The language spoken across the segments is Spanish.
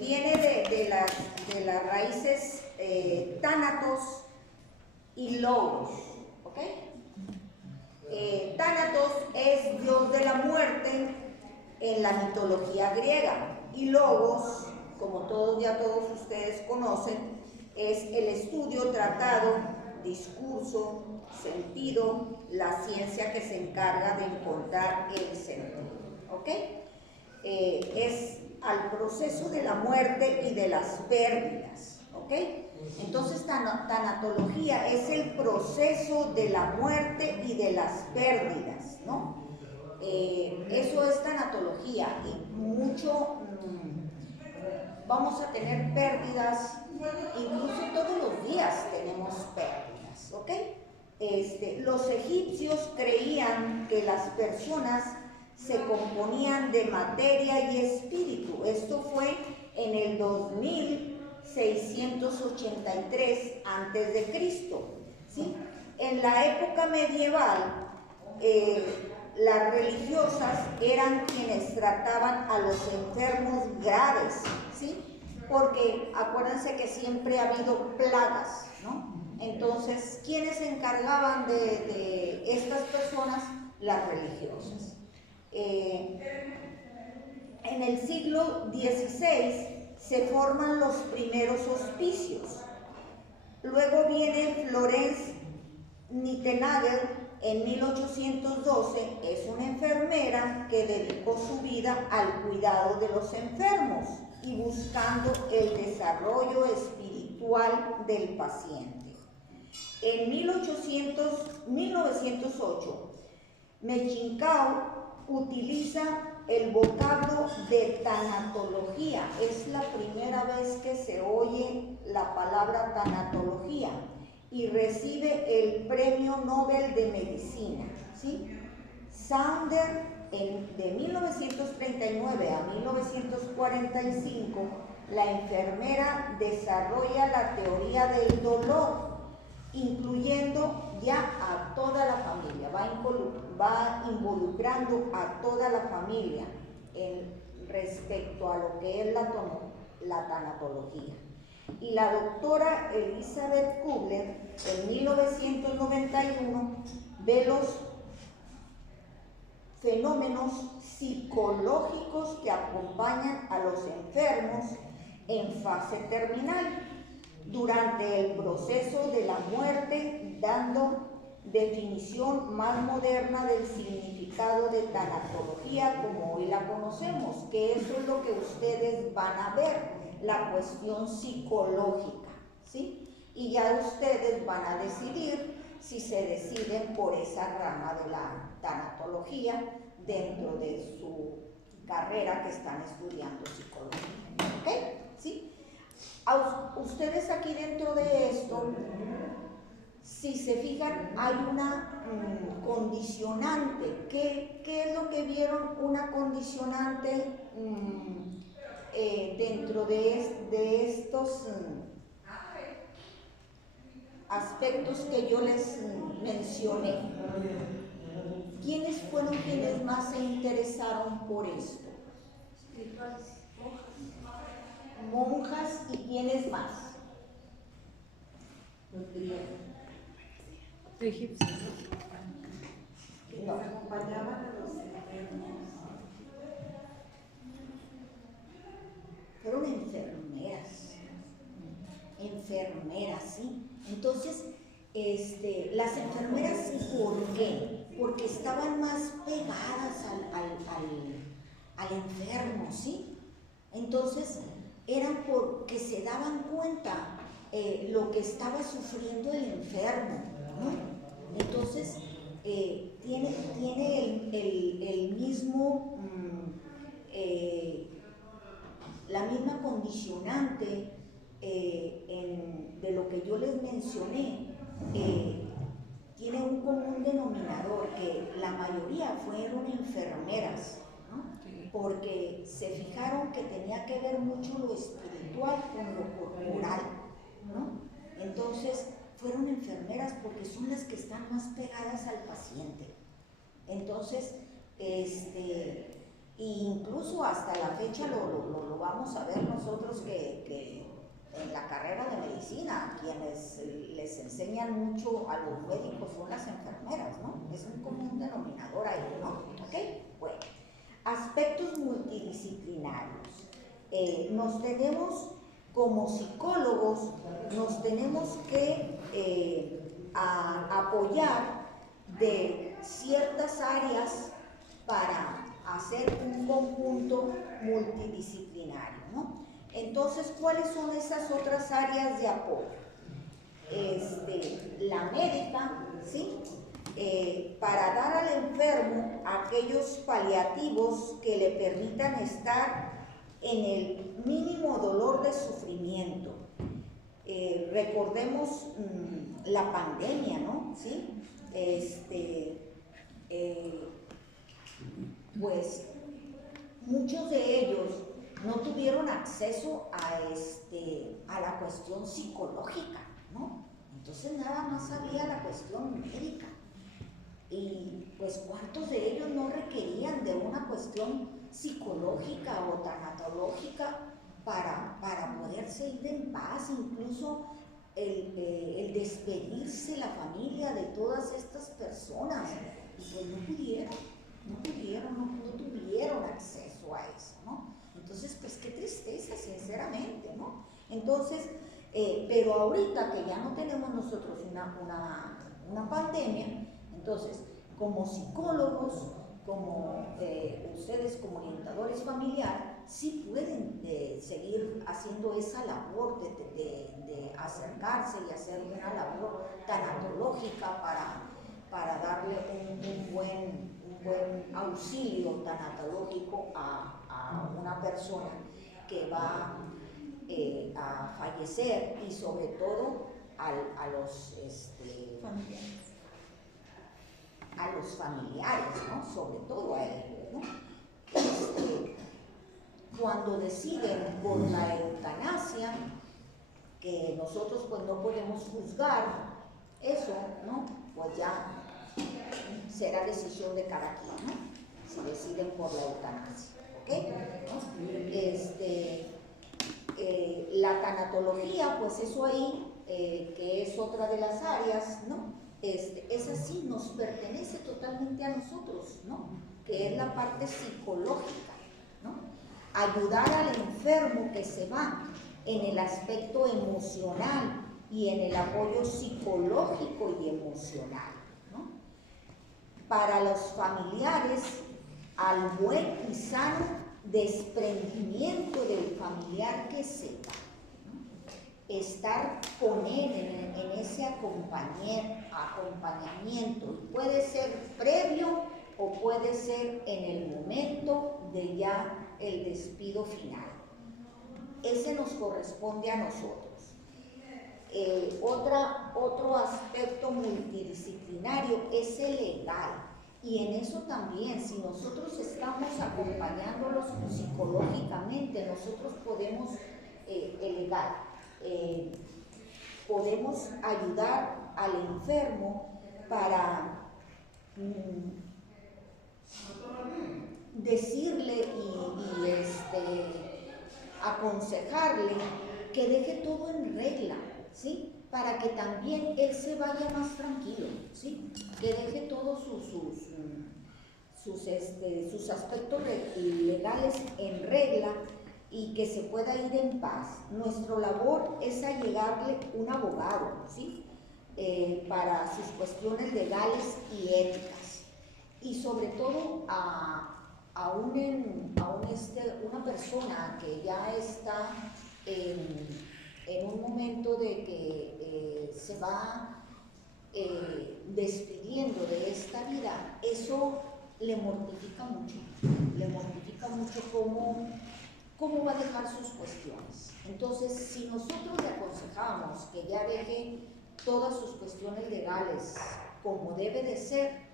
viene de las raíces tánatos y logos, ¿ok? Tánatos es dios de la muerte en la mitología griega, y logos, como todos ustedes conocen, es el estudio, tratado, discurso, sentido, la ciencia que se encarga de encontrar el sentido, ¿ok? Es al proceso de la muerte y de las pérdidas, ¿ok? Entonces, tanatología es el proceso de la muerte y de las pérdidas, ¿no? Eso es tanatología, y mucho vamos a tener pérdidas, incluso todos los días tenemos pérdidas, ¿ok? Los egipcios creían que las personas se componían de materia y espíritu. Esto fue en el 2683 a.C., ¿sí? En la época medieval, las religiosas eran quienes trataban a los enfermos graves, ¿sí? Porque acuérdense que siempre ha habido plagas, ¿no? Entonces, ¿quiénes se encargaban de estas personas? Las religiosas. En el siglo XVI se forman los primeros hospicios. Luego viene Florence Nightingale en 1812, es una enfermera que dedicó su vida al cuidado de los enfermos y buscando el desarrollo espiritual del paciente. En 1908, Mechinkau utiliza el vocablo de tanatología. Es la primera vez que se oye la palabra tanatología, y recibe el Premio Nobel de Medicina, ¿sí? Saunder, de 1939 a 1945, la enfermera desarrolla la teoría del dolor, incluyendo ya a toda la familia, va involucrando a toda la familia respecto a lo que es la tanatología. Y la doctora Elizabeth Kubler, en 1991, ve los fenómenos psicológicos que acompañan a los enfermos en fase terminal durante el proceso de la muerte, dando definición más moderna del significado de tanatología como hoy la conocemos, que eso es lo que ustedes van a ver, la cuestión psicológica, ¿sí? Y ya ustedes van a decidir si se deciden por esa rama de la tanatología dentro de su carrera que están estudiando psicología, ¿ok? ¿Sí? Ustedes aquí dentro de esto, si se fijan, hay una condicionante. ¿Qué es lo que vieron? Una condicionante dentro de estos aspectos que yo les mencioné. ¿Quiénes fueron quienes más se interesaron por esto? Monjas. ¿Y quiénes más? Los griegos. Egipcios. No. Acompañaban a los enfermos. Fueron enfermeras, ¿sí? Entonces, las enfermeras, ¿por qué? Porque estaban más pegadas al enfermo, ¿sí? Entonces, eran porque se daban cuenta lo que estaba sufriendo el enfermo, ¿no? Entonces, tiene el mismo, la misma condicionante de lo que yo les mencioné. Tiene un común denominador, que la mayoría fueron enfermeras, ¿no? Porque se fijaron que tenía que ver mucho lo espiritual con lo corporal, ¿no? Entonces fueron enfermeras porque son las que están más pegadas al paciente. Entonces, E incluso hasta la fecha lo vamos a ver nosotros que en la carrera de medicina, quienes les enseñan mucho a los médicos son las enfermeras, ¿no? Es un común denominador ahí, ¿no? ¿Ok? Bueno, aspectos multidisciplinarios. Nos tenemos, como psicólogos, nos tenemos que apoyar de ciertas áreas para hacer un conjunto multidisciplinario, ¿no? Entonces, ¿cuáles son esas otras áreas de apoyo? La médica, ¿sí? Para dar al enfermo aquellos paliativos que le permitan estar en el mínimo dolor de sufrimiento. Recordemos la pandemia, ¿no? ¿Sí? Pues muchos de ellos no tuvieron acceso a la cuestión psicológica, ¿no? Entonces nada más había la cuestión médica. Y pues cuántos de ellos no requerían de una cuestión psicológica o tanatológica para poderse ir en paz, incluso el despedirse la familia de todas estas personas. Y pues no tuvieron acceso a eso, ¿no? Entonces, pues qué tristeza, sinceramente, ¿no? Entonces, pero ahorita que ya no tenemos nosotros una pandemia, entonces, como psicólogos, como ustedes como orientadores familiares, sí pueden seguir haciendo esa labor de acercarse y hacer una labor tanatológica para darle un buen auxilio tanatológico a una persona que va a fallecer y sobre todo a los familiares, ¿no? Sobre todo a ellos, ¿no? Cuando deciden por la eutanasia, que nosotros pues no podemos juzgar eso, ¿no? Pues ya será decisión de cada quien, ¿no? Si deciden por la eutanasia, ¿ok? La tanatología, pues eso ahí, que es otra de las áreas, ¿no? Esa sí nos pertenece totalmente a nosotros, ¿no? Que es la parte psicológica, ¿no? Ayudar al enfermo que se va en el aspecto emocional y en el apoyo psicológico y emocional, ¿no? Para los familiares, al buen y sano desprendimiento del familiar que se va, ¿no? Estar con él en ese acompañamiento, y puede ser previo o puede ser en el momento de ya el despido final. Ese nos corresponde a nosotros. Otro aspecto multidisciplinario es el legal, y en eso también, si nosotros estamos acompañándolos psicológicamente, nosotros podemos, el legal, podemos ayudar al enfermo para decirle y aconsejarle que deje todo en regla, ¿sí? Para que también él se vaya más tranquilo, ¿sí? Que deje todos sus aspectos legales en regla y que se pueda ir en paz. Nuestra labor es allegarle un abogado, ¿sí? Para sus cuestiones legales y éticas, y sobre todo una persona que ya está en un momento de que se va despidiendo de esta vida. Eso le mortifica mucho cómo va a dejar sus cuestiones. Entonces, si nosotros le aconsejamos que ya deje todas sus cuestiones legales como debe de ser,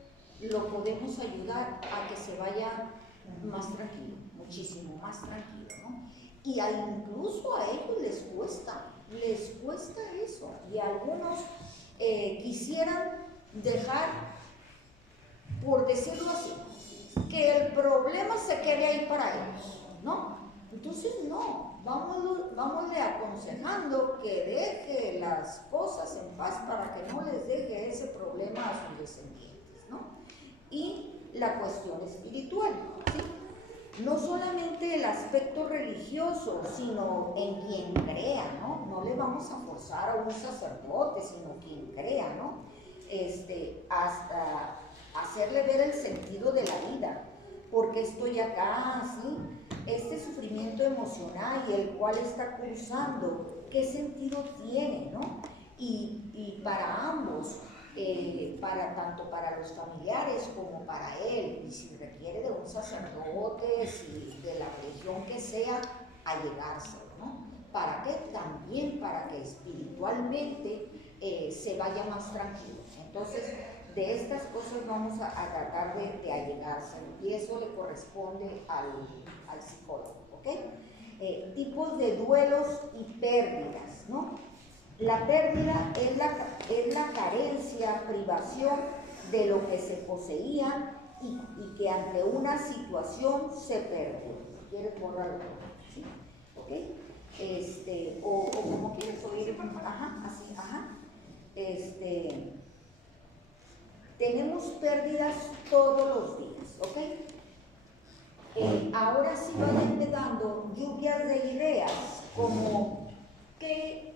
lo podemos ayudar a que se vaya más tranquilo, muchísimo más tranquilo, ¿no? Y incluso a ellos les cuesta eso, y algunos quisieran dejar, por decirlo así, que el problema se quede ahí para ellos, ¿no? Entonces no, vámosle aconsejando que deje las cosas en paz para que no les deje ese problema a sus descendientes, ¿no? Y la cuestión espiritual, ¿sí? No solamente el aspecto religioso, sino en quien crea, ¿no? No le vamos a forzar a un sacerdote, sino quien crea, ¿no? Hasta hacerle ver el sentido de la vida. ¿Por qué estoy acá? ¿Sí? Este sufrimiento emocional y el cual está cursando, ¿qué sentido tiene, no? Y para ambos, tanto para los familiares como para él, y si requiere de un sacerdote, si de la religión que sea, allegárselo, ¿no? ¿Para qué? También para que espiritualmente se vaya más tranquilo. Entonces, de estas cosas vamos a tratar de allegárselo, y eso le corresponde al psicólogo, ¿ok? Tipos de duelos y pérdidas, ¿no? La pérdida es la carencia, privación de lo que se poseía y que ante una situación se perdió. ¿Quieres borrarlo? ¿Sí? ¿Ok? O como quieres oír, ajá, así, ajá. Tenemos pérdidas todos los días, ¿ok? Ahora sí vayan dando lluvias de ideas, como ¿qué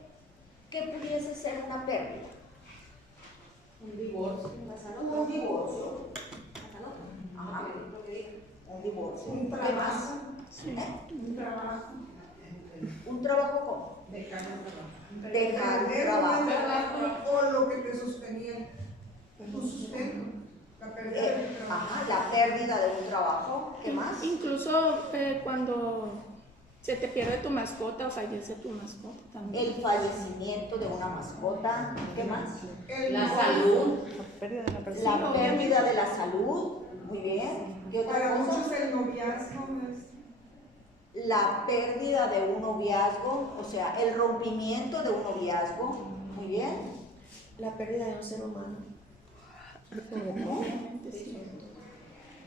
pudiese ser una pérdida? Un divorcio. Un divorcio. Ajá. Un divorcio. Un ¿Qué trabajo. más? Un trabajo. ¿Un trabajo cómo? Dejar un trabajo. Dejar un trabajo. O lo que te sostenía. Tu sustento. La pérdida de un trabajo. Ajá, la pérdida de un trabajo. ¿Qué más? Incluso cuando se te pierde tu mascota o fallece tu mascota también. El fallecimiento de una mascota. ¿Qué más? La salud. La pérdida de la persona. La pérdida de la salud. Muy bien. ¿Qué otra Para cosa? muchos el noviazgo es La pérdida de un noviazgo, o sea, el rompimiento de un noviazgo. Muy bien. La pérdida de un ser humano.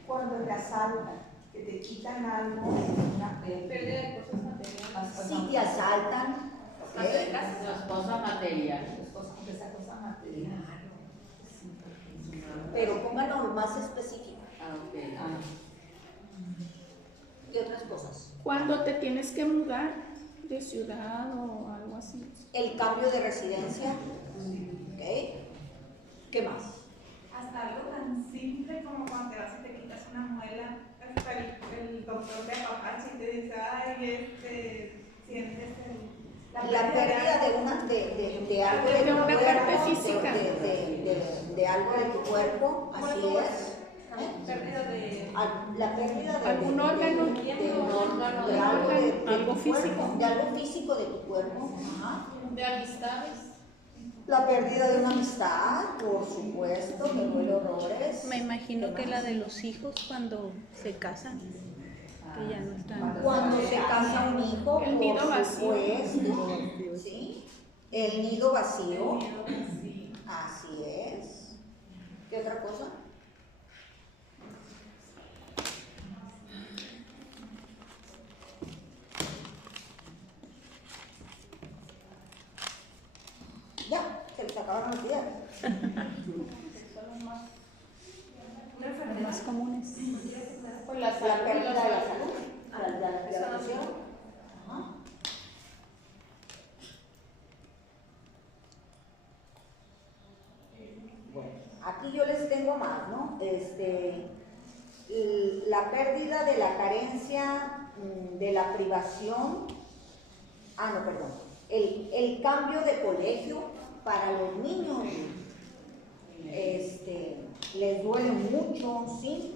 Cuando te asaltan, que te quitan algo, una pérdida de cosas materiales. si te asaltan, ¿ok? Las cosas materiales. Esa cosa material. Pero pónganos más específico. Ah, ¿Qué otras cosas? Cuando te tienes que mudar de ciudad o algo así. El cambio de residencia, ¿ok? ¿Qué más? Hasta algo tan simple como cuando te vas y te quitas una muela, hasta el doctor te apapacha y te dice, ay, sientes La pérdida de algo de De tu una cuerpo, parte física. de algo de tu cuerpo, así es. pérdida de La pérdida de ¿Algún órgano? de algo de Algo tu físico. cuerpo, de algo físico de tu cuerpo. Ajá. de amistades. La pérdida de una amistad, por supuesto, que duele horrores. Me imagino ¿Qué que más? la de los hijos cuando se casan, que ya no están. Cuando se casa un hijo, El nido por vacío. supuesto, ¿sí? El nido vacío, sí. así es. ¿Qué otra cosa? Ya, se les acabaron los días. Una enfermedad. Más comunes. Pues la La salud. pérdida de la salud, la depresión. Ajá. Bueno, aquí yo les tengo más, ¿no? La pérdida de la carencia, de la privación, no, perdón, el cambio de colegio para los niños, les duele mucho, ¿sí?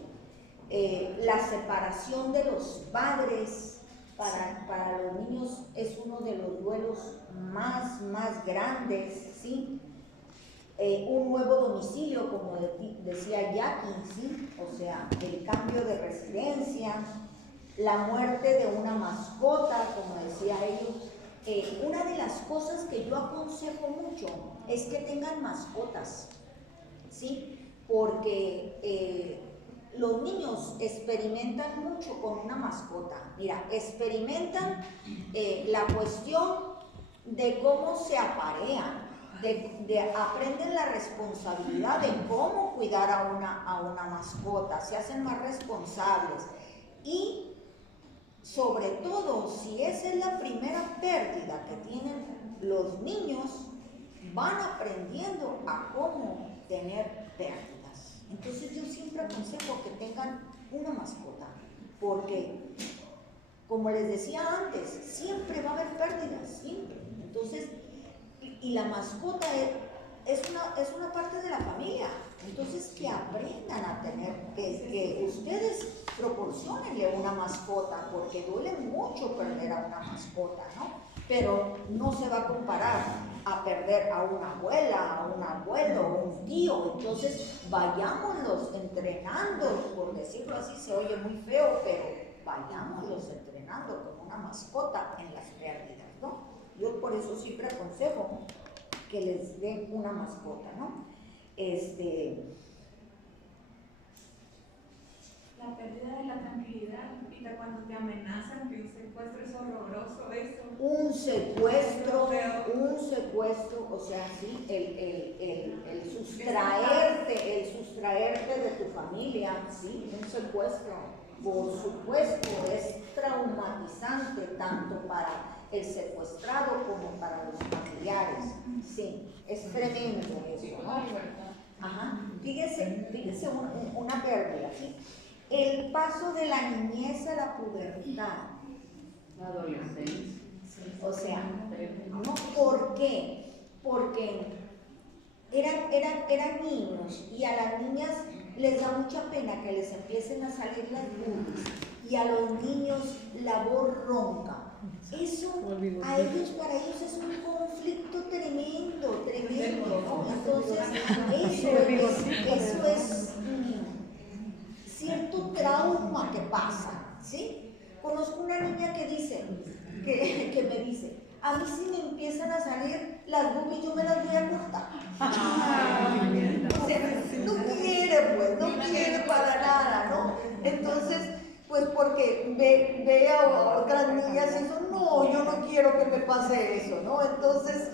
La separación de los padres para los niños es uno de los duelos más grandes, ¿sí? Un nuevo domicilio, como decía Jackie, ¿sí? O sea, el cambio de residencia, la muerte de una mascota, como decía ellos. Una de las cosas que yo aconsejo mucho es que tengan mascotas, ¿sí? Porque los niños experimentan mucho con una mascota. Mira, experimentan la cuestión de cómo se aparean, aprenden la responsabilidad de cómo cuidar a una mascota, se hacen más responsables. Y sobre todo, si esa es la primera pérdida que tienen los niños, van aprendiendo a cómo tener pérdidas. Entonces yo siempre aconsejo que tengan una mascota, porque, como les decía antes, siempre va a haber pérdidas, siempre. Entonces, y la mascota es una parte de la familia. Entonces, que aprendan a tener, que ustedes proporcionenle una mascota, porque duele mucho perder a una mascota, ¿no? Pero no se va a comparar a perder a una abuela, a un abuelo, a un tío. Entonces, vayámoslos entrenando, por decirlo así, se oye muy feo, pero vayámoslos entrenando como una mascota en las pérdidas, ¿no? Yo por eso siempre aconsejo que les den una mascota, ¿no? La pérdida de la tranquilidad, Lupita, cuando te amenazan que un secuestro es horroroso, eso. Un secuestro, o sea, sí, el sustraerte de tu familia, sí, un secuestro, por supuesto, es traumatizante tanto para el secuestrado como para los familiares, sí, es tremendo eso, ¿no? Ajá, fíjese una pérdida, ¿sí? El paso de la niñez a la pubertad. La adolescencia. O sea, ¿no? ¿Por qué? Porque eran niños y a las niñas les da mucha pena que les empiecen a salir las boobies y a los niños la voz ronca. Eso, para ellos es un conflicto tremendo, ¿no? Entonces, eso es cierto trauma que pasa, ¿sí? Conozco una niña que dice, que me dice, a mí si me empiezan a salir las boobies, yo me las voy a cortar. O sea, no quiere para nada, ¿no? Entonces, pues porque ve a otras niñas y eso, no, yo no quiero que me pase eso, ¿no? Entonces,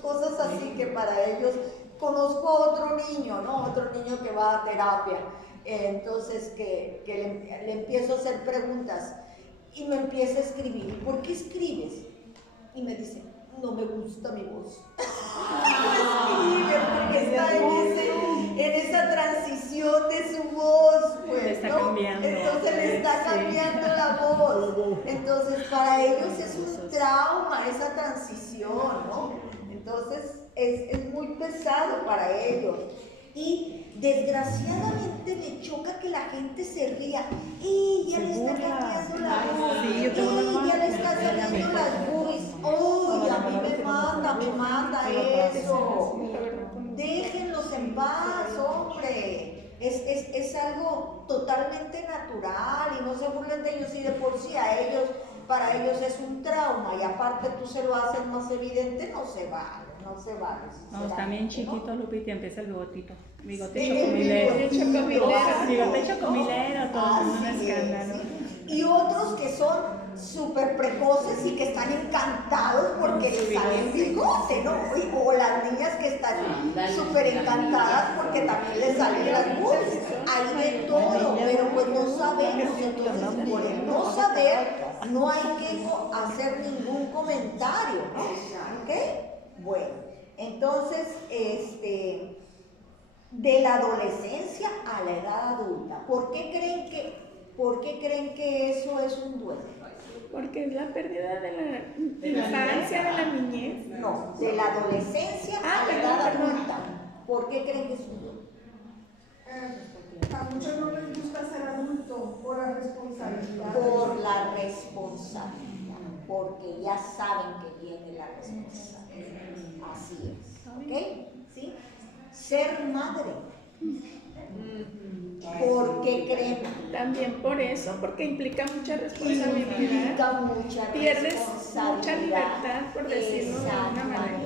cosas así que para ellos. Conozco a otro niño, ¿no? Otro niño que va a terapia, entonces que le empiezo a hacer preguntas y me empieza a escribir. ¿Por qué escribes? Y me dice, no me gusta mi voz. Escribe porque está en esa transición de su voz, pues, le está ¿no? cambiando. Entonces le está cambiando la voz. Entonces para ellos es un trauma esa transición, ¿no? Entonces es muy pesado para ellos. Y desgraciadamente me choca que la gente se ría. ¡Y ya le está cambiando la voz! ¡Y ya le está saliendo las boobies! ¡Oh! A mí me manda eso. Déjenlos en paz, hombre. Es algo totalmente natural y no se burlen de ellos. Y de por sí para ellos es un trauma y aparte tú se lo haces más evidente, no se vale. No, está bien chiquito, Lupita, empieza el bigotito. Bigote Sí, chocomilero. bigote Chocomilero, todo un escándalo. Y otros que son súper precoces y que están encantados porque les sale el bigote, ¿no? O las niñas que están súper encantadas porque también les salen las boobies. Hay de todo, pero pues no sabemos. Entonces, por el no saber, no hay que hacer ningún comentario, ¿no? ¿Ok? Bueno, entonces, de la adolescencia a la edad adulta, ¿por qué creen que eso es un duelo? Porque es la pérdida de la infancia, de la niñez. No, de la adolescencia a la edad adulta. ¿Por qué creen que es un duelo? A muchos no les gusta ser adulto por la responsabilidad. Por la responsabilidad, porque ya saben que viene la responsabilidad. Así es, ¿ok? ¿Sí? Ser madre. ¿Por qué creen? También por eso, porque implica mucha responsabilidad. Implica mucha Pierdes responsabilidad. mucha libertad, por decirlo de alguna manera.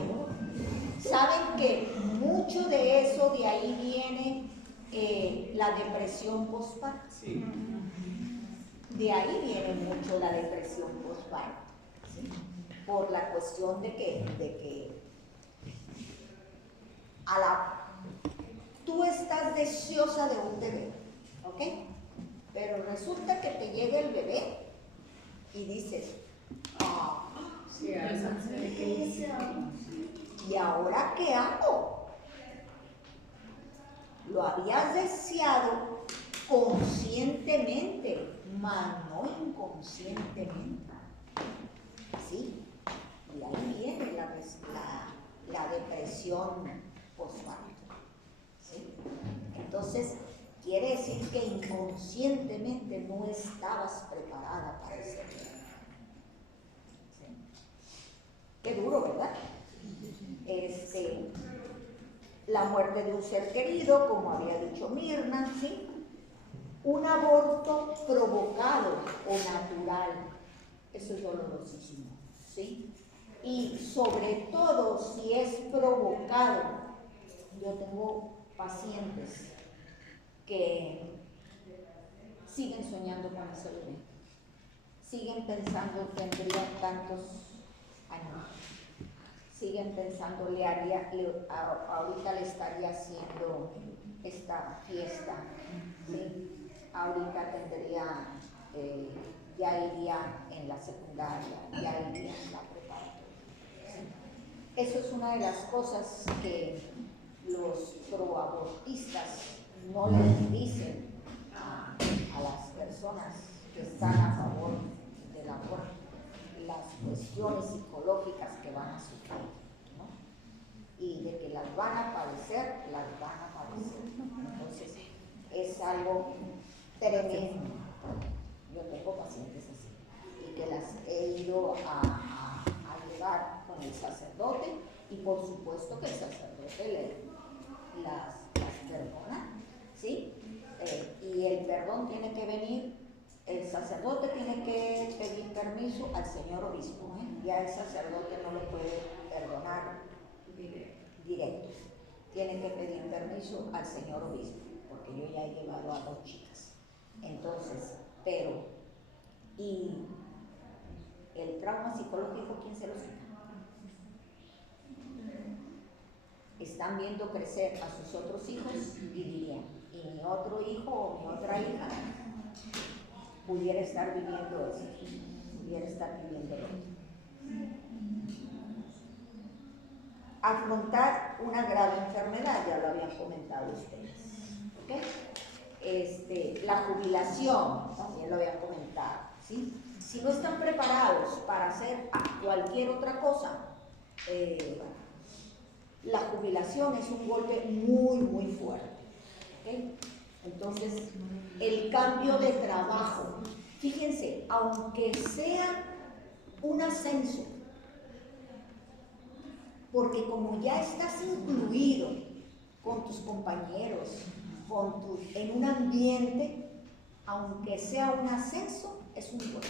Saben que mucho de eso de ahí viene la depresión postparto. De ahí viene mucho la depresión postparto, ¿sí? Por la cuestión de que tú estás deseosa de un bebé, ¿ok? Pero resulta que te llega el bebé y dices, ¿y ahora qué hago? Lo habías deseado conscientemente, mas no inconscientemente. ¿Sí? Y ahí viene la depresión postparto. ¿Sí? Entonces, quiere decir que inconscientemente no estabas preparada para ese bebé. ¿Sí? Qué duro, ¿verdad? La muerte de un ser querido, como había dicho Mirna, ¿sí? Un aborto provocado o natural, eso es dolorosísimo, ¿sí? Y sobre todo si es provocado, yo tengo pacientes que siguen soñando con ese bebé, siguen pensando tendría tantos años, siguen pensando ahorita le estaría haciendo esta fiesta, ¿sí? Ahorita tendría, ya iría en la secundaria, ya iría en la preparatoria. ¿Sí? Eso es una de las cosas que los proabortistas no les dicen a las personas que están a favor del aborto, las cuestiones psicológicas que van a sufrir, ¿no? Y de que las van a padecer, las van a padecer. Entonces, es algo tremendo. Yo tengo pacientes así y que las he ido a llevar con el sacerdote y por supuesto que el sacerdote las perdona, ¿sí? Y el perdón tiene que venir, el sacerdote tiene que pedir permiso al señor obispo, ¿eh? Ya el sacerdote no lo puede perdonar directo, tiene que pedir permiso al señor obispo, porque yo ya he llevado a 2 chicas. Entonces, y el trauma psicológico, ¿quién se lo quita? Están viendo crecer a sus otros hijos y dirían, y mi otro hijo o mi otra hija pudiera estar viviendo eso, pudiera estar viviendo lo otro. Afrontar una grave enfermedad, ya lo habían comentado ustedes, ¿ok? La jubilación, también lo habían comentado, ¿sí? Si no están preparados para hacer cualquier otra cosa, la jubilación es un golpe muy, muy fuerte, ¿ok? Entonces, el cambio de trabajo, fíjense, aunque sea un ascenso, porque como ya estás incluido con tus compañeros, en un ambiente, aunque sea un ascenso, es un golpe.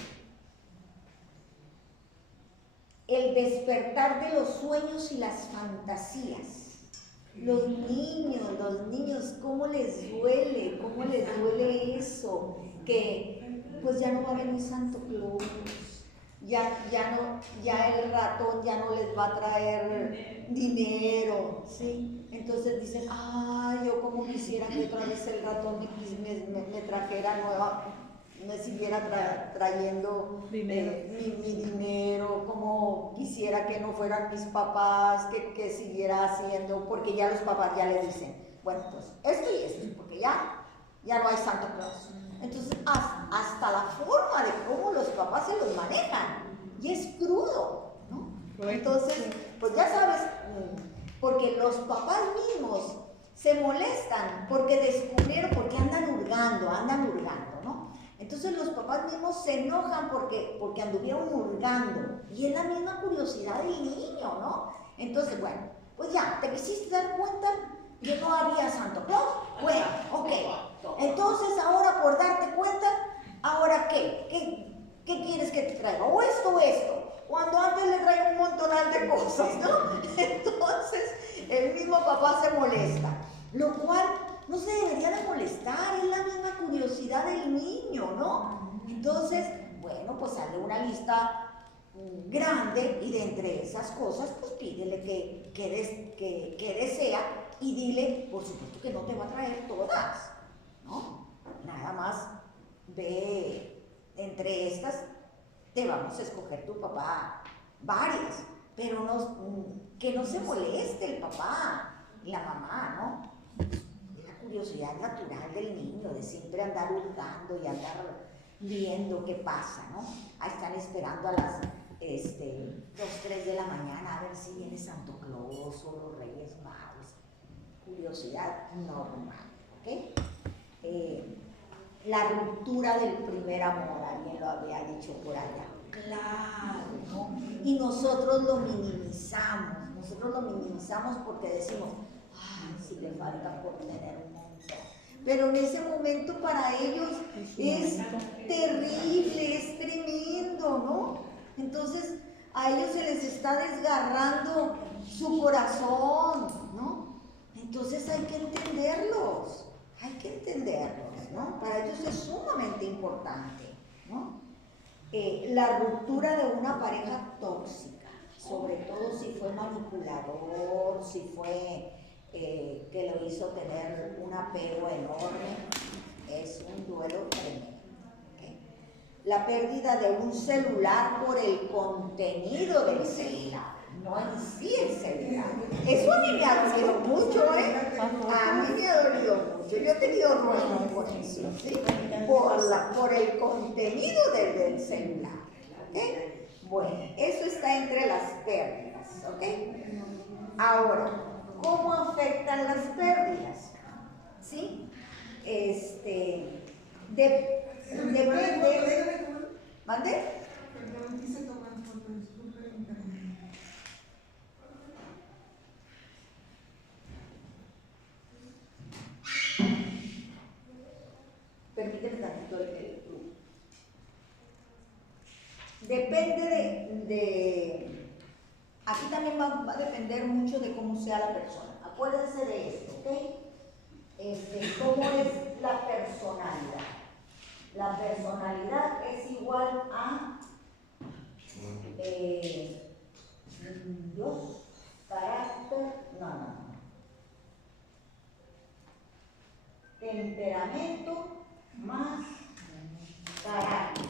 El despertar de los sueños y las fantasías. Los niños, ¿cómo les duele eso? Que pues ya no va a venir Santo Claus, ya el ratón ya no les va a traer dinero, ¿sí? Entonces dicen, yo como quisiera que otra vez el ratón me trajera me siguiera trayendo dinero. Mi dinero, como quisiera que no fueran mis papás, que siguiera haciendo, porque ya los papás ya le dicen, bueno, pues esto y esto, porque ya no hay Santo Claus. Entonces, hasta la forma de cómo los papás se los manejan, y es crudo, ¿no? Entonces, pues ya sabes, porque los papás mismos se molestan porque descubrieron, porque andan hurgando, ¿no? Entonces los papás mismos se enojan porque anduvieron hurgando, y es la misma curiosidad del niño, ¿no? Entonces, bueno, pues ya, ¿te quisiste dar cuenta que no había Santo Claus? Bueno, ok. Entonces ahora por darte cuenta, ¿ahora qué? ¿Qué quieres que te traiga? ¿O esto o esto? Cuando antes le traía un montonal de cosas, ¿no? Entonces el mismo papá se molesta, lo cual no se debería de molestar, es la misma curiosidad del niño, ¿no? Entonces, bueno, pues hazle una lista grande y de entre esas cosas, pues pídele que desea y dile, por supuesto que no te va a traer todas, ¿no? Nada más ve entre estas, te vamos a escoger tu papá varias, pero que no se moleste el papá y la mamá, ¿no? La curiosidad natural del niño de siempre andar hurgando y andar viendo qué pasa, ¿no? Ahí están esperando a las 2, 3 de la mañana a ver si viene Santo Claus o los Reyes Magos. Curiosidad normal, ¿ok? La ruptura del primer amor, alguien lo había dicho por allá. Claro, ¿no? Y nosotros lo minimizamos porque decimos, ay, si le falta por tener un montón. Pero en ese momento para ellos es terrible, es tremendo, ¿no? Entonces a ellos se les está desgarrando su corazón, ¿no? Entonces hay que entenderlos, ¿no? Para ellos es sumamente importante, ¿no? La ruptura de una pareja tóxica, sobre todo si fue manipulador, si fue que lo hizo tener un apego enorme, es un duelo tremendo. ¿Okay? La pérdida de un celular por el contenido del celular, no en sí el celular. Eso a mí me ha dolido mucho, ¿eh? A mí me ha dolido mucho. Yo he tenido ruegos por eso, ¿sí? Por el contenido del celular. ¿Okay? Bueno, eso está entre las pérdidas, ¿ok? Ahora, ¿cómo afectan las pérdidas? ¿Sí? Depende. ¿Mande? Perdón, quise tomar foto, disculpe el internet. Permíteme tantito el club. Depende aquí también va a depender mucho de cómo sea la persona. Acuérdense de esto, ¿ok? ¿Cómo es la personalidad? La personalidad es igual a Dios, carácter, no. Temperamento más carácter,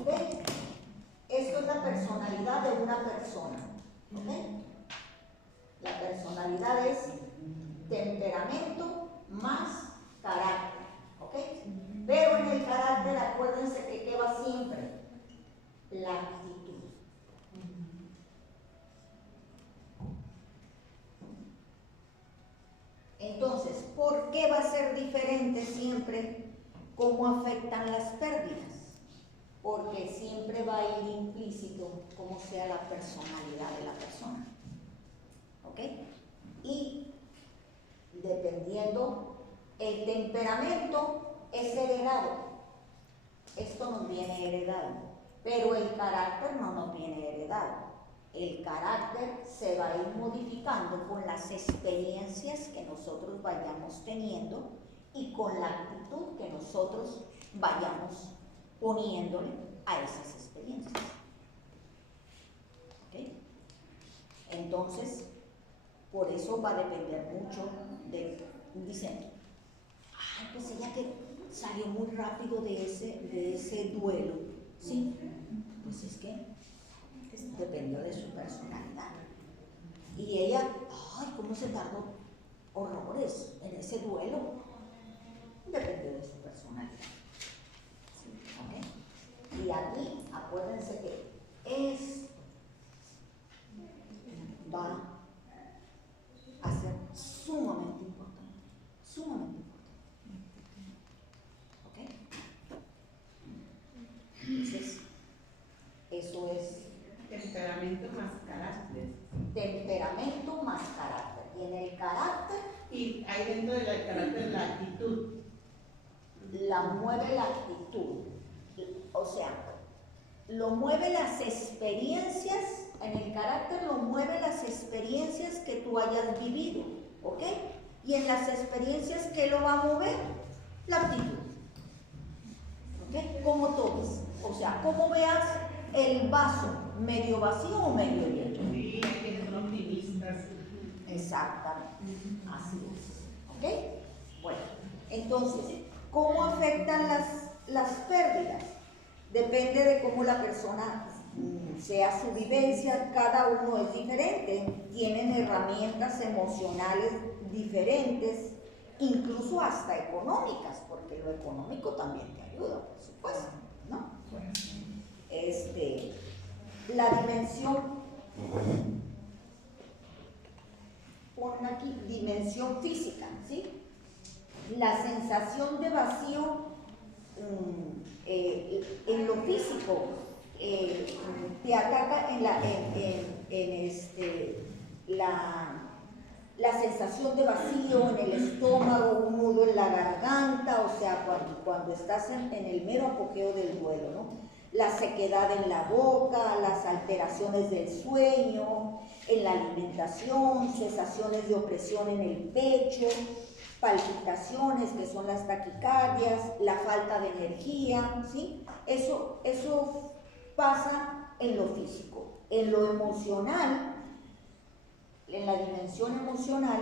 ¿ok? Esto es la personalidad de una persona, ¿ok? La personalidad es temperamento más carácter, ¿ok? Pero en el carácter, acuérdense que ¿qué va siempre? La actitud. Entonces, ¿por qué va a ser diferente siempre cómo afectan las pérdidas? Porque siempre va a ir implícito cómo sea la personalidad de la persona. ¿Ok? Y dependiendo, el temperamento es heredado. Esto nos viene heredado. Pero el carácter no nos viene heredado. El carácter se va a ir modificando con las experiencias que nosotros vayamos teniendo y con la actitud que nosotros vayamos poniéndole a esas experiencias. ¿Ok? Entonces, por eso va a depender mucho de, dicen, ay, pues ella que salió muy rápido de ese duelo, ¿sí? Pues es que dependió de su personalidad. Y ella, ay, cómo se tardó horrores en ese duelo. Dependió de su personalidad. ¿Sí? ¿Okay? Y aquí, acuérdense que esto va a ser sumamente importante. Sumamente importante. ¿Ok? Entonces, eso es Temperamento más carácter. temperamento más carácter. Y en el carácter, Y hay dentro del carácter la actitud. la mueve la actitud. O sea, lo mueve las experiencias, en el carácter lo mueve las experiencias que tú hayas vivido, ¿ok? Y en las experiencias, ¿qué lo va a mover? La actitud. ¿Ok? ¿Cómo tomes? O sea, ¿cómo veas el vaso? ¿Medio vacío o medio lleno? Sí, hay quienes son optimistas. Exactamente, así es. ¿Ok? Bueno, entonces, ¿cómo afectan las pérdidas? Depende de cómo la persona sea su vivencia, cada uno es diferente, tienen herramientas emocionales diferentes, incluso hasta económicas, porque lo económico también te ayuda, por supuesto, ¿no? Bueno, la dimensión, ponen aquí, dimensión física, ¿sí? La sensación de vacío en lo físico te ataca en la sensación de vacío en el estómago, un nudo en la garganta, o sea, cuando estás en el mero apogeo del duelo, ¿no? La sequedad en la boca, las alteraciones del sueño, en la alimentación, sensaciones de opresión en el pecho, palpitaciones, que son las taquicardias, la falta de energía, ¿sí? Eso pasa en lo físico. En lo emocional, en la dimensión emocional,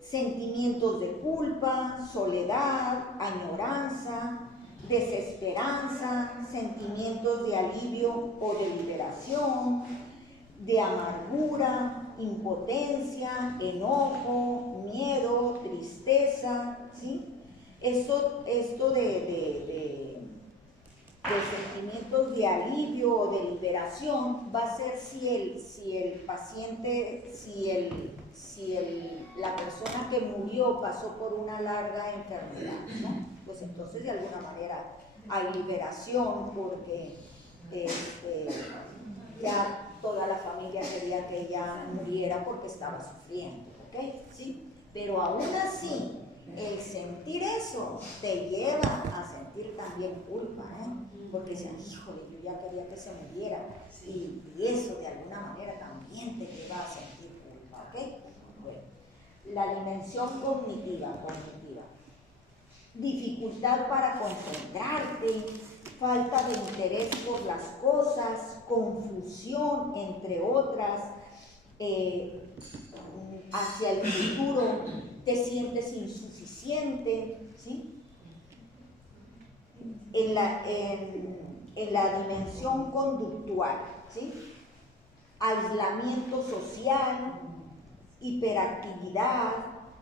sentimientos de culpa, soledad, añoranza, desesperanza, sentimientos de alivio o de liberación, de amargura, impotencia, enojo, miedo, tristeza, ¿sí? Esto de sentimientos de alivio o de liberación va a ser si el paciente, la persona que murió pasó por una larga enfermedad, ¿no? Pues entonces de alguna manera hay liberación porque ya toda la familia quería que ella muriera porque estaba sufriendo, ¿ok? ¿Sí? Pero aún así, el sentir eso te lleva a sentir también culpa, porque dicen, híjole, yo ya quería que se muriera, y eso de alguna manera también te lleva a sentir culpa, ¿ok? Bueno, la dimensión cognitiva, dificultad para concentrarte, falta de interés por las cosas, confusión, entre otras, hacia el futuro, te sientes insuficiente, ¿sí? En la dimensión conductual, ¿sí? Aislamiento social, hiperactividad,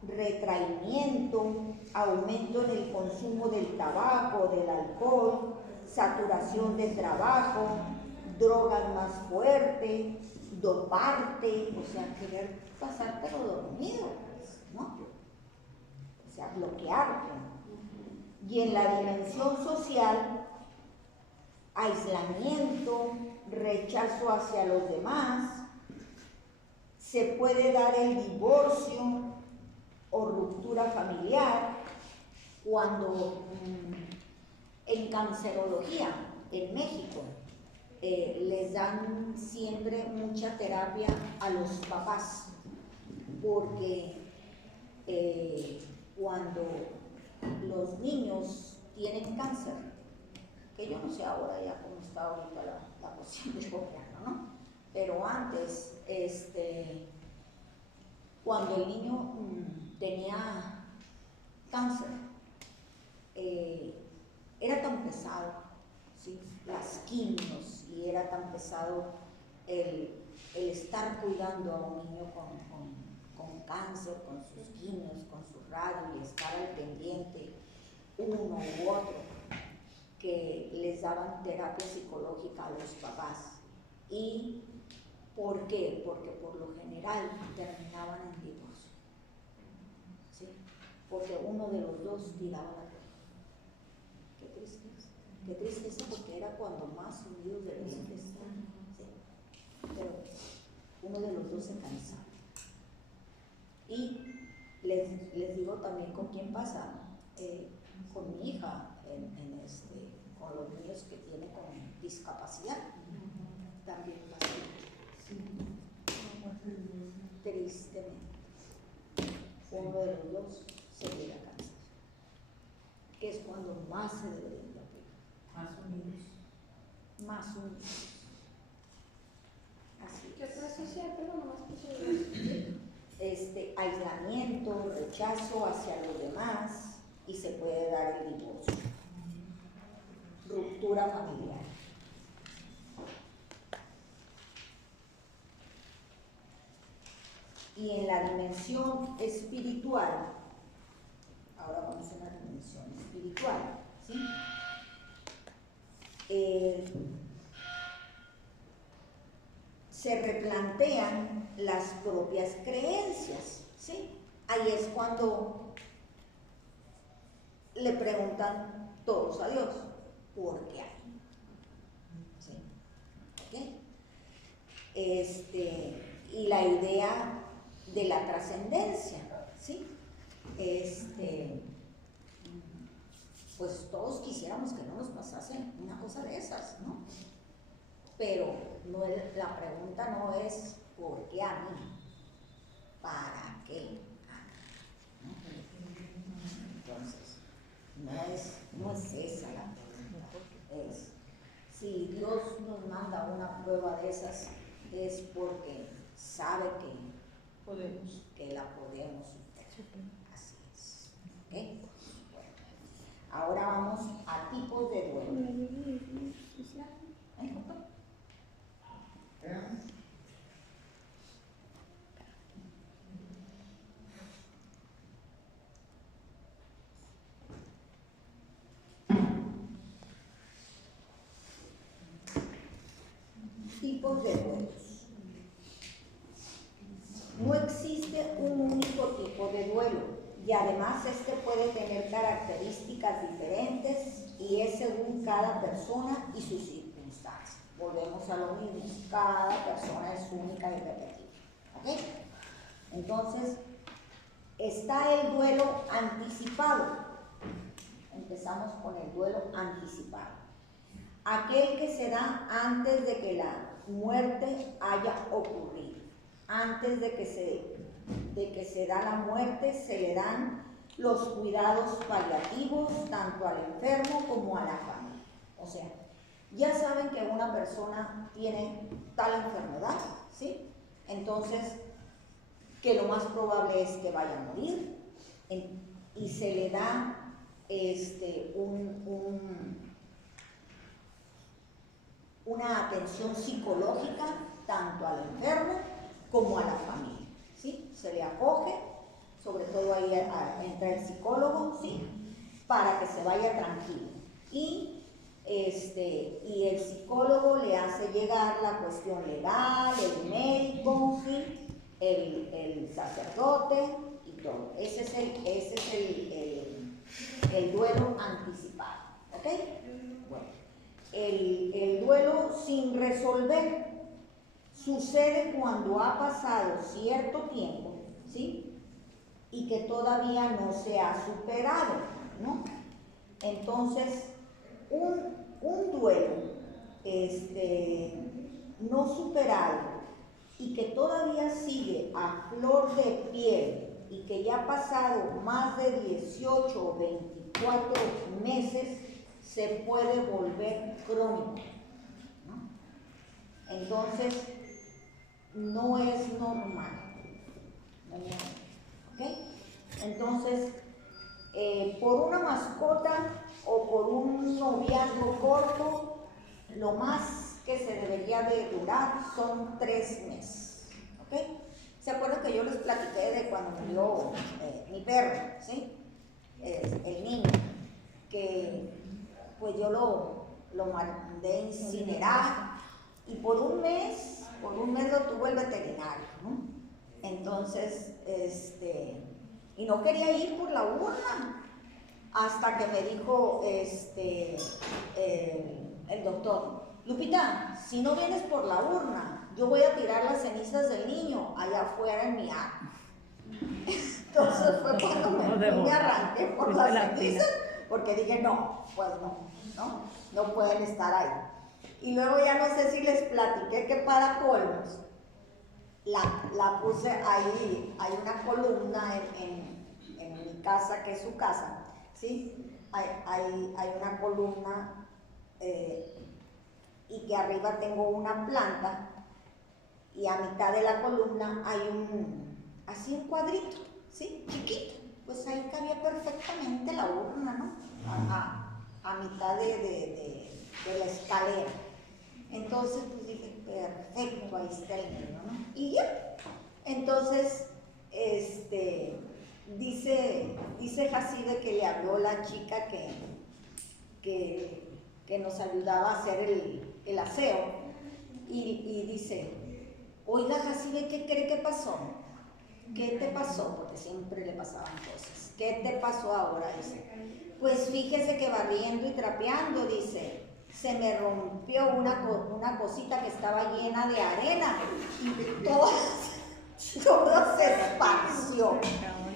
retraimiento, aumento en el consumo del tabaco, del alcohol, saturación de trabajo, drogas más fuertes, doparte, o sea, querer pasártelo dormido, ¿no? O sea, bloquearte. Y en la dimensión social, aislamiento, rechazo hacia los demás, se puede dar el divorcio o ruptura familiar cuando en cancerología en México les dan siempre mucha terapia a los papás porque cuando los niños tienen cáncer, que yo no sé ahora ya cómo está ahorita la cuestión del gobierno, ¿no? Pero antes, cuando el niño tenía cáncer, era tan pesado, ¿sí? Las quimios, y era tan pesado el estar cuidando a un niño con cáncer, con sus quimios, con su radio, y estar al pendiente uno u otro, que les daban terapia psicológica a los papás. ¿Y por qué? Porque por lo general terminaban en divorcio, ¿sí? Porque uno de los dos tiraba la toalla. Qué tristeza. Qué tristeza, porque era cuando más unidos debían estar, ¿sí? Pero uno de los dos se cansaba. Y les digo también con quién pasa, con mi hija, con los niños que tiene con discapacidad, también pasa. Tristemente. uno de los dos se llega a casar, que es cuando más se debería aplicar. Más unidos. Más unidos. Así ¿Qué otra es. social? Pero nomás puse Aislamiento, rechazo hacia los demás y se puede dar el divorcio. Ruptura familiar. Y en la dimensión espiritual, ahora vamos a la dimensión espiritual, ¿sí? Se replantean las propias creencias, ¿sí? Ahí es cuando le preguntan todos a Dios, ¿por qué hay? ¿Sí? ¿Ok? Y la idea de la trascendencia, ¿sí? Pues todos quisiéramos que no nos pasase una cosa de esas, ¿no? Pero la pregunta no es ¿por qué a mí? ¿Para qué? ¿No? Entonces, no es esa la pregunta. Es, si Dios nos manda una prueba de esas, es porque sabe que la podemos superar. Así es. ¿Ok? Bueno, ahora vamos a tipos de duelo. ¿Eh, doctor? Tipos de duelos. No existe un único tipo de duelo y además este puede tener características diferentes y es según cada persona y sus circunstancias. Volvemos a lo mismo, cada persona es única y repetible. ¿Ok? Entonces, está el duelo anticipado. Empezamos con el duelo anticipado. Aquel que se da antes de que la muerte haya ocurrido. Antes de que se da la muerte, se le dan los cuidados paliativos tanto al enfermo como a la familia. O sea, ya saben que una persona tiene tal enfermedad, ¿sí? Entonces, que lo más probable es que vaya a morir y se le da una atención psicológica tanto al enfermo como a la familia, ¿sí? Se le acoge, sobre todo ahí entra el psicólogo, ¿sí? Para que se vaya tranquilo. Y el psicólogo le hace llegar la cuestión legal, el médico, ¿sí? El sacerdote y todo. Ese es el duelo anticipado, ¿ok? Bueno, el duelo sin resolver sucede cuando ha pasado cierto tiempo, ¿sí? Y que todavía no se ha superado, ¿no? Entonces, un duelo no superado y que todavía sigue a flor de piel y que ya ha pasado más de 18 o 24 meses, se puede volver crónico, ¿no? Entonces, no es normal. ¿Ok? Entonces, por una mascota o por un noviazgo corto, lo más que se debería de durar son 3 meses. ¿Ok? ¿Se acuerdan que yo les platiqué de cuando murió mi perro, ¿sí? El niño, que pues yo lo mandé a incinerar y por un mes lo tuvo el veterinario, ¿no? Entonces, y no quería ir por la urna, hasta que me dijo el doctor, Lupita, si no vienes por la urna, yo voy a tirar las cenizas del niño allá afuera en mi arma. Entonces fue cuando me arranqué por las cenizas, porque dije, no, pues no pueden estar ahí. Y luego ya no sé si les platiqué que para colmos, la puse ahí, hay una columna en mi casa, que es su casa, ¿sí? Hay una columna y que arriba tengo una planta y a mitad de la columna hay así un cuadrito, ¿sí? Chiquito, pues ahí cabía perfectamente la urna, ¿no? A mitad de la escalera. Entonces, pues dije, perfecto, ahí está el niño, ¿no? Y ya, entonces, dice Jacide que le habló la chica que nos ayudaba a hacer el aseo, y dice, oiga Jacide, ¿qué cree que pasó? ¿Qué te pasó? Porque siempre le pasaban cosas. ¿Qué te pasó ahora? Dice, pues fíjese que barriendo y trapeando, dice, se me rompió una cosita que estaba llena de arena y todo se esparció.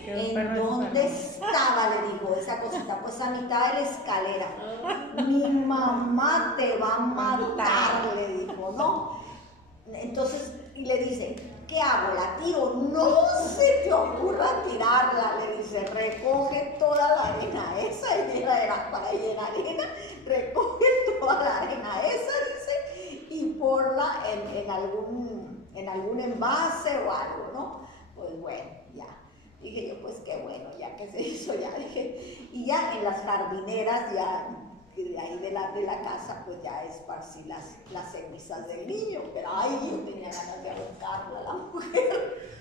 ¿En dónde estaba? Le digo, esa cosita. Pues a mitad de la escalera. Mi mamá te va a matar, le dijo, ¿no? Entonces, y le dice, ¿qué hago? ¿La tiro? No se te ocurra tirarla, le dice, recoge toda la arena esa, y era para llenar arena, recoge toda la arena esa, dice, y ponla en algún envase o algo, ¿no? Pues bueno, ya. Dije yo, pues qué bueno, ya que se hizo, ya dije, y ya en las jardineras, ya de ahí de la casa, pues ya esparcí las cenizas del niño, pero ay, yo tenía ganas de arrancarla a la mujer.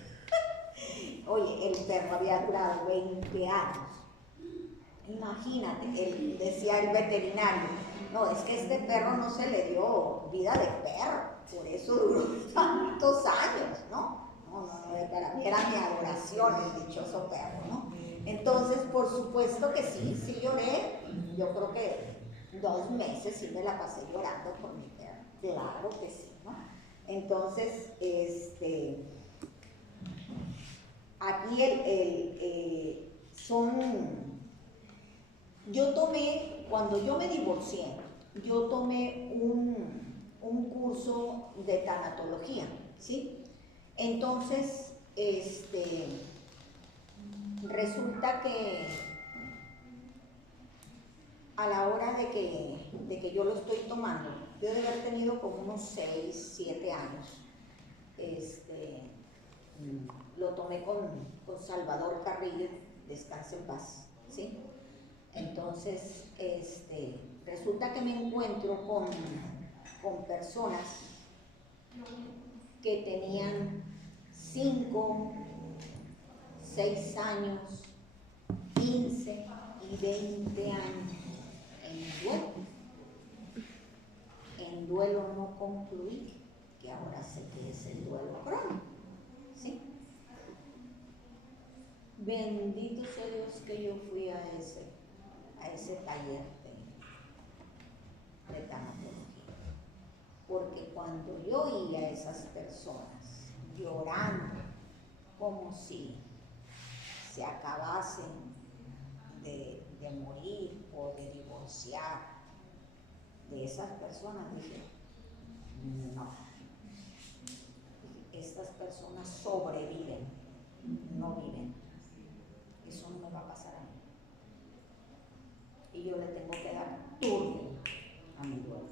Oye, el perro había durado 20 años. Imagínate, decía el veterinario, no, es que este perro no se le dio vida de perro, por eso duró tantos años, ¿no? No, para mí era mi adoración el dichoso perro, ¿no? Entonces, por supuesto que sí lloré, yo creo que 2 meses sí me la pasé llorando por mi perro, claro que sí, ¿no? Entonces, aquí yo tomé, cuando yo me divorcié, yo tomé un curso de tanatología, ¿sí? Entonces, resulta que a la hora de que yo lo estoy tomando, yo debo haber tenido como unos 6, 7 años, lo tomé con Salvador Carrillo, descanse en paz, ¿sí? Entonces, resulta que me encuentro con personas que tenían 5, 6 años, 15 y 20 años en duelo no concluido, que ahora sé que es el duelo crónico, ¿sí? Bendito sea Dios que yo fui a ese taller de tanatología, porque cuando yo oía a esas personas llorando como si se acabasen de morir o de divorciar, de esas personas dije, no, estas personas sobreviven, no viven, eso no me va a pasar a mí. Y yo le tengo que dar turno a mi duelo,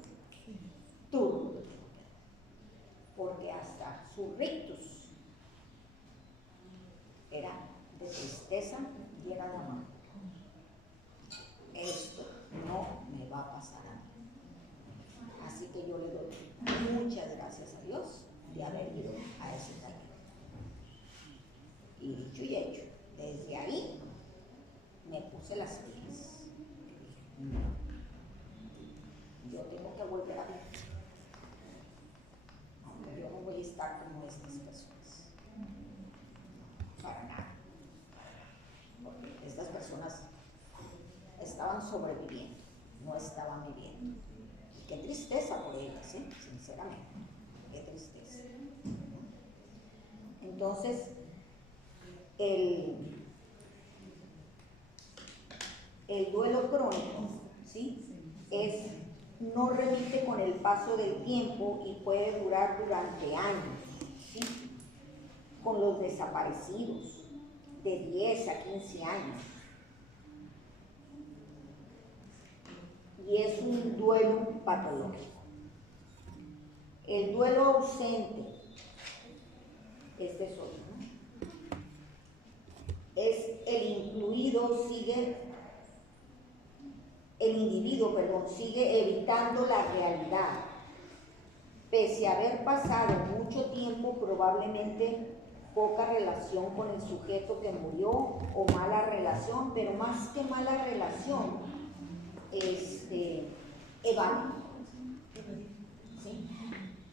turno le tengo que dar, porque hasta su rictus era de tristeza y era de amor. Esto no me va a pasar a mí. Así que yo le doy muchas gracias a Dios de haber ido a ese taller. Y dicho y hecho, desde ahí me puse las pilas. Yo tengo que volver a ver. Aunque yo no voy a estar como estas personas. Para nada. Porque estas personas estaban sobreviviendo, no estaban viviendo. Y qué tristeza por ellas, ¿eh? Sinceramente, qué tristeza. Entonces, el duelo crónico, ¿sí? No remite con el paso del tiempo y puede durar durante años, ¿sí? con los desaparecidos de 10 a 15 años. Y es un duelo patológico. El duelo ausente, este es otro, ¿no? Es el individuo sigue evitando la realidad, pese a haber pasado mucho tiempo, probablemente poca relación con el sujeto que murió o mala relación, pero más que mala relación, evade, ¿sí?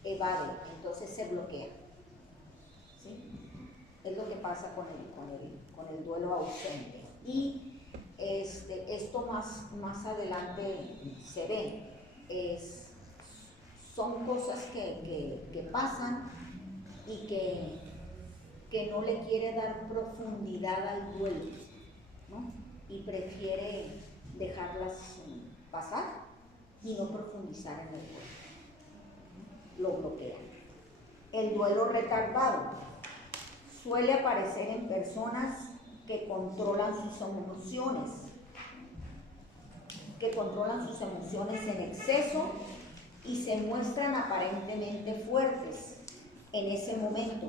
Evade, entonces se bloquea, ¿sí? Es lo que pasa con el duelo ausente. Y esto más adelante se ve, son cosas que pasan y que no le quiere dar profundidad al duelo, ¿no? Y prefiere dejarlas pasar y no profundizar en el duelo, lo bloquea. El duelo retardado suele aparecer en personas que controlan sus emociones en exceso y se muestran aparentemente fuertes en ese momento,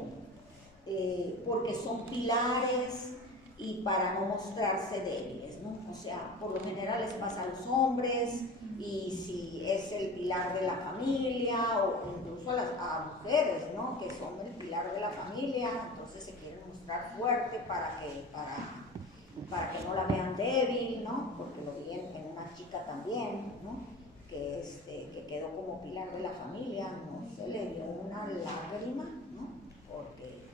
porque son pilares y para no mostrarse débiles, ¿no? O sea, por lo general les pasa a los hombres, y si es el pilar de la familia, o incluso a mujeres, ¿no? Que son el pilar de la familia, entonces se quieren mostrar fuerte para que no la vean débil, ¿no? Porque lo vi en una chica también, ¿no? Que quedó como pilar de la familia, no se le dio una lágrima, ¿no? Porque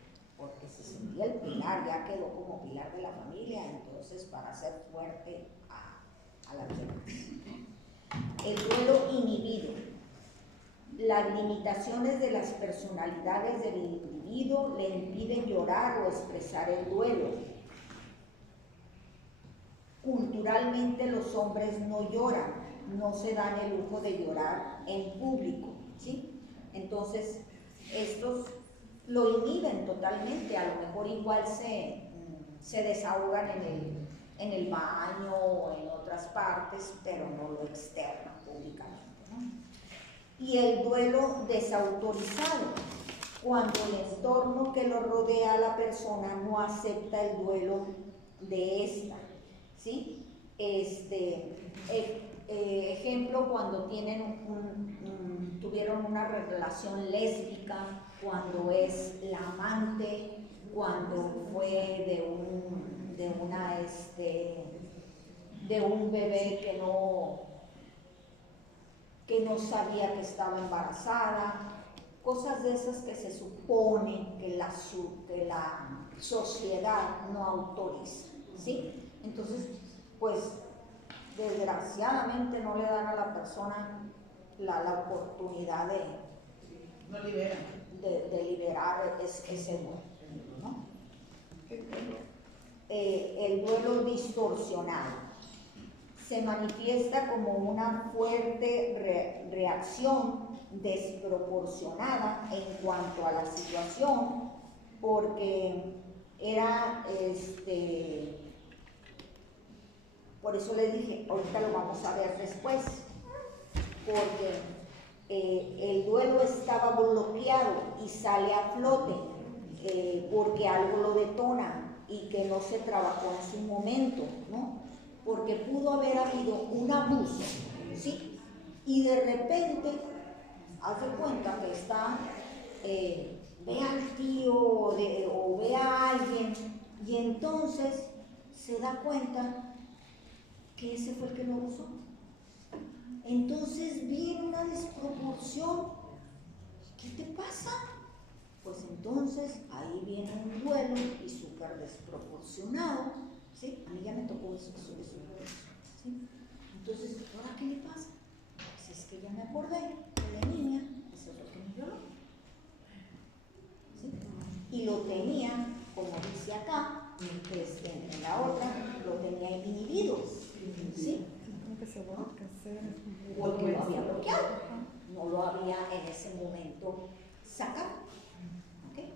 se sentía el pilar, ya quedó como pilar de la familia, entonces para hacer fuerte a las demás. El duelo inhibido. Las limitaciones de las personalidades del individuo le impiden llorar o expresar el duelo. Culturalmente los hombres no lloran, no se dan el lujo de llorar en público, ¿sí? Entonces, estos lo inhiben totalmente, a lo mejor igual se desahogan en el baño o en otras partes, pero no lo externan públicamente, ¿no? Y el duelo desautorizado, cuando el entorno que lo rodea a la persona no acepta el duelo de esta, ¿sí? Ejemplo, cuando tuvieron una relación lésbica, cuando es la amante, cuando fue de un bebé que no sabía que estaba embarazada, cosas de esas que se supone que la sociedad no autoriza, ¿sí? Entonces, pues, desgraciadamente no le dan a la persona la oportunidad de liberar ese duelo, ¿no? El duelo distorsionado se manifiesta como una fuerte reacción desproporcionada en cuanto a la situación, porque era por eso les dije, ahorita lo vamos a ver después, porque el duelo estaba bloqueado y sale a flote, porque algo lo detona y que no se trabajó en su momento, ¿no? Porque pudo haber habido un abuso, ¿sí? Y de repente, haz de cuenta que está, ve al tío o ve a alguien, y entonces se da cuenta que ese fue el que lo abusó. Entonces viene una desproporción. ¿Qué te pasa? Pues entonces ahí viene un duelo y súper desproporcionado, ¿sí? A mí ya me tocó eso, ¿sí? Entonces, ¿ahora qué le pasa? Pues es que ya me acordé que de niña, eso es lo que me violó, ¿sí? Y lo tenía, como dice acá, en la otra, lo tenía inhibido, ¿sí? Porque lo había bloqueado, no lo había en ese momento sacado, ¿okay?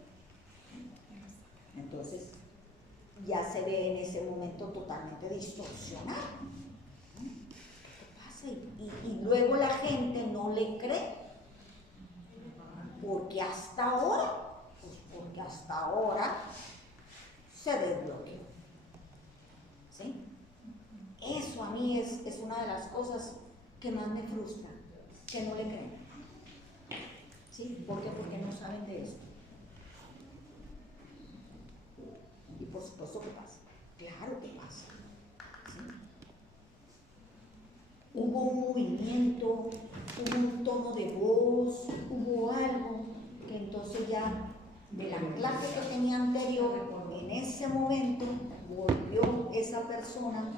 entonces ya se ve en ese momento totalmente distorsionado. ¿Qué pasa? Y luego la gente no le cree, porque hasta ahora se desbloqueó. ¿Sí? Eso a mí es una de las cosas que más me frustra, que no le creen. ¿Sí? ¿Por qué? Porque no saben de esto. Y por supuesto que pasa. Claro que pasa. ¿Sí? Hubo un movimiento, hubo un tono de voz, hubo algo que entonces ya del anclaje que tenía anterior, en ese momento volvió esa persona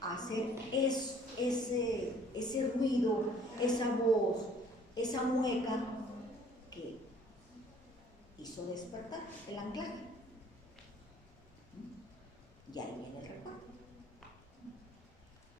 a hacer ese ruido, esa voz, esa mueca que hizo despertar el anclaje. Y ahí viene el recuerdo.